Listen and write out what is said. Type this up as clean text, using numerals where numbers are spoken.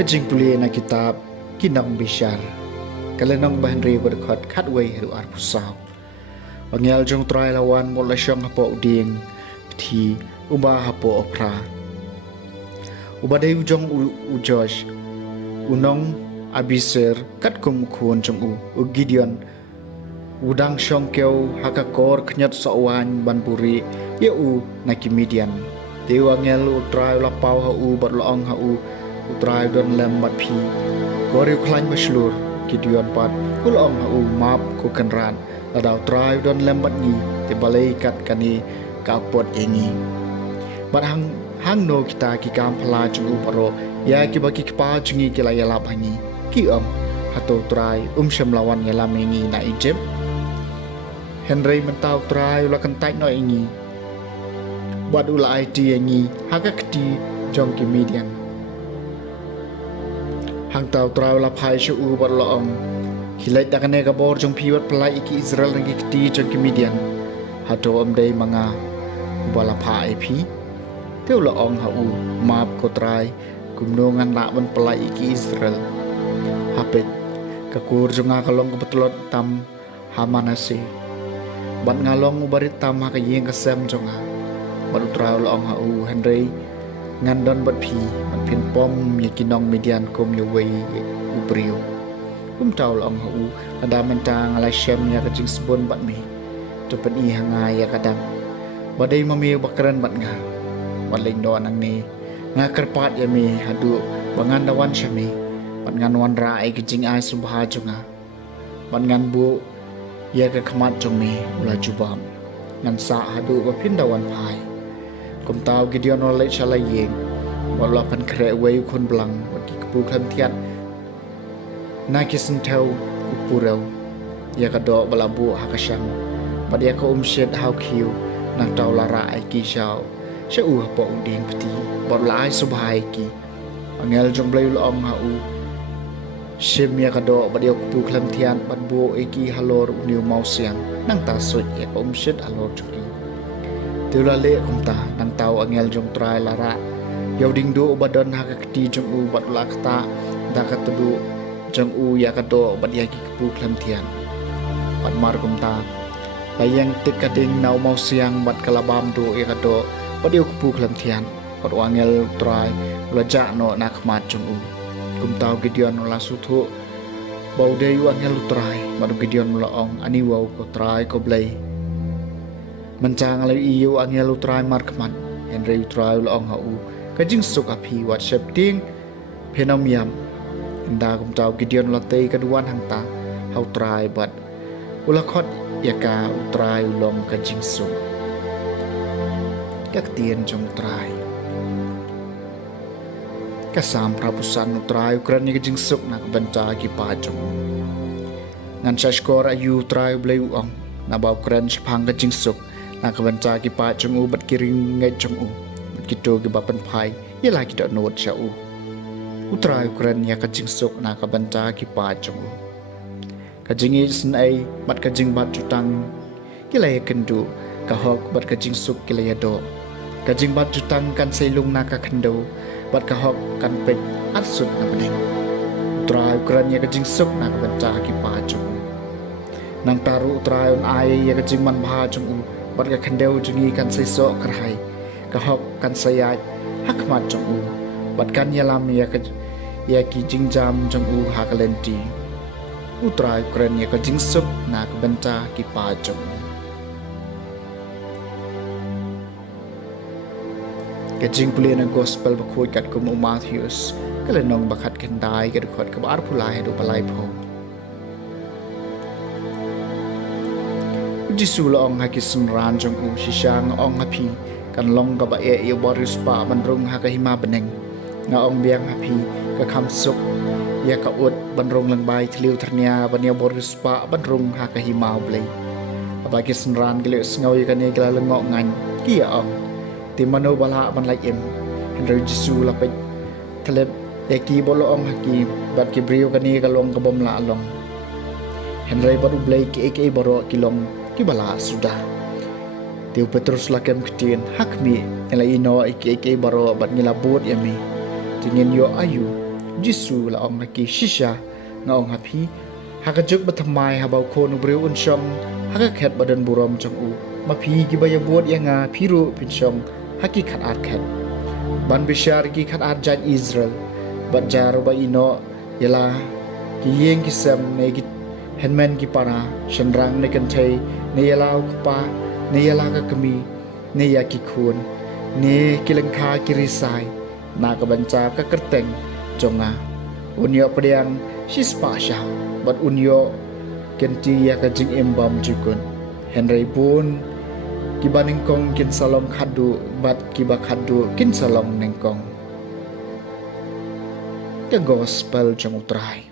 Kajing tulis na kitab Kinong Bishar kalenong bahenri berkhat khatway ru arpusau Wangel jong try lawan mula syong hapo uding pthi uba hapo opra Ubadai ujong ujosh unong abiser kat kum khun jong u Gideon udang syong keu hakakor knyat sawan banpuri ye u nakimidian Dewa ngel utrai lapau ha u berloong ha u utrai don lembat phi gori khlain maslur Gideon pat ulong ha u map ko kanran ladau trai don lembat ni te balai kat kani ka pot yengi bat hang no kita ki kam phla chu paro ya ki baki pa chungi ki la yala bhangi ki hato trai sham lawan yala mengi na Egypt Henry mentau trai ula kantai no ingi bat ula IT yengi hakakti jong ki median hang tau trai ula phai shu bat laom Hilai dakane ka bor jong piwat pelai iki Israel ngi kti jong ki median hato dei manga bala pha IP Teu la ong ha u map ko trai kumnongan la ban pelai iki Israel hapet kakur jonga kalong kebetulan tam hamanase bat ngalong ubarit tam ha kayeng kasem jonga bat utrai la ong ha u Henry ngandon bat phi bat pin pom yakinong median kom yo wei ubriu tau la ong ha u ada mentang ala syam ya kajing sebon bat mi to pen I hanga ya kadang badai mami bakran bat nga Waling doan ang ni nga kerpat ya mi hadu bangan dawan syami bat ngan wan rai kejing ai subha jonga bat ngan bu ya ka khamat jong mi ula jubam ngan sa hadu ba pin dawan phai kum tau Gideon ole chala yeng wala pan kre wei khon blang wat ki pu khan tiat na kisin thau upurau ya ka do balabu hakasham bat ya ka shed hau khiu nang tau lara ai ki shao Sya hapo uding peti bot lai subhai ki angel jong blai long ha u shim ya kado badio pu klam thian bat bo eki halor uniu mau siang nang ta sut ya shit halor chuki tula le kumta nang tau angel jong trai lara yauding do badon ha ka kti jong u bat la kta da ka tudu jong u ya kado bat ya ki pu klam thian bat mar kumta layang tik kading nau mau siang bat kalabam do ya kado Padiu kupu kelam tian, kot wangel try, ula jak no nak mat jong kum tau Gideon ula suthu, bau dei wangel try, madu Gideon ula ong ani wau ko try ko blai. Mencang alai iu angel try mar kmat, Henry try ula ong ha u, kajing suk api wat shep ting, penom yam, inda kum tau Gideon ula tei kaduan hang ta, hau try bat, ula kot yaka try ulong kajing suk. Các tiên trong trai các sam prapusan trai Ukraine cái chính suk nak banta ki pa trong ngan chashkor ayu trai bleu ong na ba Ukraine phang cái chính suk nak banta ki pa trong u bat kiring ngai trong u bat kito ki ba pan phai ye la ki do not cha u trai Ukraine ya cái chính suk nak banta ki pa trong u ka jingi sin ai bat ka jing bat jutang ki la kendu ka hok bat ka jing suk ki la do Kajing bat jutang kan selung naka kendo bat kahok kan pek atsut na bening utrai Ukraine ya kajing suk nak banta ki pa jong nang taru utrai on ai ya kajing man bha jong bat ka kendo jungi kan seiso krai kahok kan sayat hakmat jong bat kan yalam ya ki jing jam jong hakalenti utrai Ukraine ya kajing suk nak banta ki pa jong Kajing puli na gospel bakoi kat kum Matthews kalenong bakat kendai kadukot kabar pulai do palai po. Jisu laong haki semran jong u sisang ong hapi kan long ka ba e boris pa bandrung hakahima beneng nga ong biang hapi ka kamsuk ya ka ut bandrung lang bai thliu thrnia bania boris pa bandrung hakahima blai abaki semran gele sngawi kan e gala ngok ngan kia ong ti mano bala ban lai em henry jisu la pe thlep eki bolo ong haki bat ki brio kan e kalong ka bom la long henry baru blai ki eki boro kilong ki bala sudah Tiu Petrus lakem ketin hakmi ela ino iki baro bat ngilabut yami tingin yo ayu jisu la ong haki shisha nga ong hapi hakajuk batamai habau ko nu breu unshong hakakhet badan burom jong u mapi gi baya bot yanga piru pinshong haki khat ar khat ban bishar gi khat ar jan Israel bat jar ba ino yala ki yeng ki sam ne gi henmen gi para shenrang ne kan thai ne yala pa ne yala ka kami ne ya ki khun ne kilengkha kirisai na ka banca ka kerteng jonga unyo pediang sispa sha bat unyo kenti ya ka jing embam jukun henry pun kibaning kong kin salom khadu bat kiba khadu kin salom nengkong ke gospel jong utrai